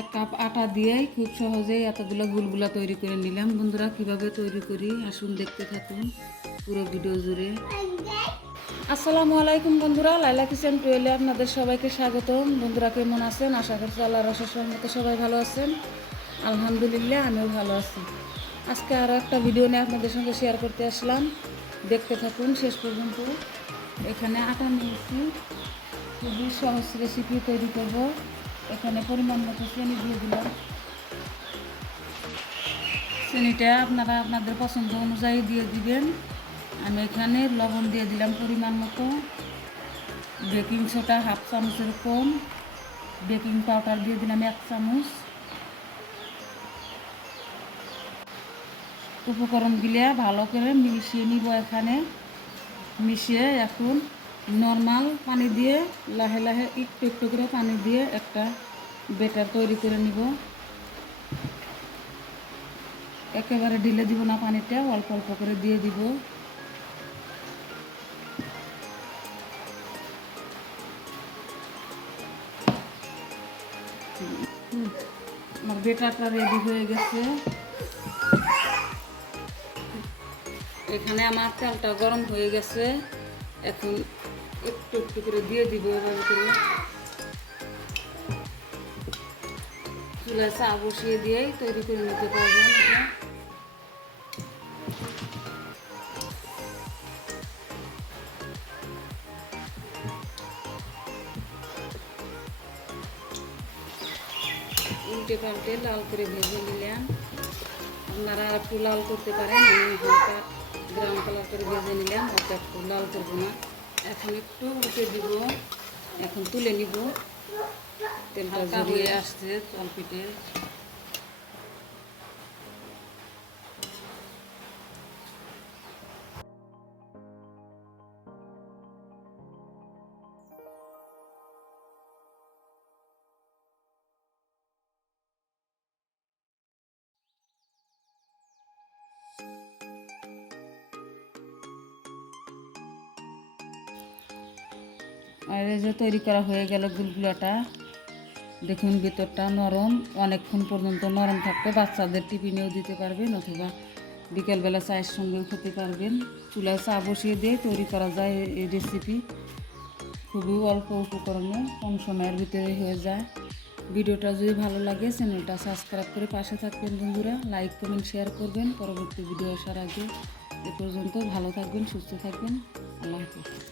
এক কাপ আটা দিয়েই খুব সহজেই এতগুলো গুলগুলা তৈরি করে নিলাম। বন্ধুরা, কীভাবে তৈরি করি? আসুন দেখতে থাকুন পুরো ভিডিও জুড়ে। আসসালামু আলাইকুম বন্ধুরা, লাইলা কিচেন টুয়েলে আপনাদের সবাইকে স্বাগতম। বন্ধুরা, কেমন আছেন? আশা করছি আল্লাহ রসের মতো সবাই ভালো আছেন। আলহামদুলিল্লাহ, আমিও ভালো আছি। আজকে আরও একটা ভিডিও নিয়ে আপনাদের সঙ্গে শেয়ার করতে আসলাম। দেখতে থাকুন শেষ পর্যন্ত। এখানে আটা নিয়েছি। খুবই সহজ রেসিপি তৈরি করব। এখানে পরিমাণ মতো চিনি দিয়ে দিলাম। চিনিটা আপনারা আপনাদের পছন্দ অনুযায়ী দিয়ে দিবেন। আমি এখানে লবণ দিয়ে দিলাম পরিমাণ মতো। বেকিং সোডা হাফ চামচের কম। বেকিং পাউডার দিয়ে দিলাম এক চামচ। উপকরণগুলো ভালো করে মিশিয়ে নিব এখানে। মিশিয়ে এখন নর্মাল পানি দিয়ে, লাহে লাহে একটু একটু করে পানি দিয়ে একটা বেটার তৈরি করে নিব। একেবারে ঢিলে দিব না পানিটা, অল্প অল্প করে দিয়ে দিব। আমার বেটারটা রেডি হয়ে গেছে। এখানে আমার তেলটা গরম হয়ে গেছে। এখন একটু একটু করে দিয়ে দিব এভাবে করে। চুলায় চা বসিয়ে দিয়েই তৈরি করে নিতে পারবেন এটা উল্টে পাল্টে লাল করে ভেজে নিলাম। আপনারা একটু লাল করতে পারেন, আমি হালকা ব্রাউন কালার করে ভেজে নিলাম ওটা একটু লাল করব না। এখন একটু উল্টে দিব। এখন তুলে নিব। তেলটা ঝরিয়ে আসছে তলপিটে। আর এই যে তৈরি করা হয়ে গেল গুলগুলাটা। দেখুন, ভিতরটা নরম। অনেকক্ষণ পর্যন্ত নরম থাকবে। বাচ্চাদের টিফিনেও দিতে পারবেন অথবা বিকেলবেলা চায়ের সঙ্গেও খেতে পারবেন। চুলায় চা বসিয়ে দিয়ে তৈরি করা যায় এই- রেসিপি খুবই অল্প উপকরণে কম সময়ের ভিতরে হয়ে যায়। ভিডিওটা যদি ভালো লাগে, চ্যানেলটা সাবস্ক্রাইব করে পাশে থাকবেন বন্ধুরা। লাইক কমেন্ট শেয়ার করবেন। পরবর্তী ভিডিও আসার আগে এ পর্যন্ত ভালো থাকবেন, সুস্থ থাকবেন। আল্লাহ হাফিজ।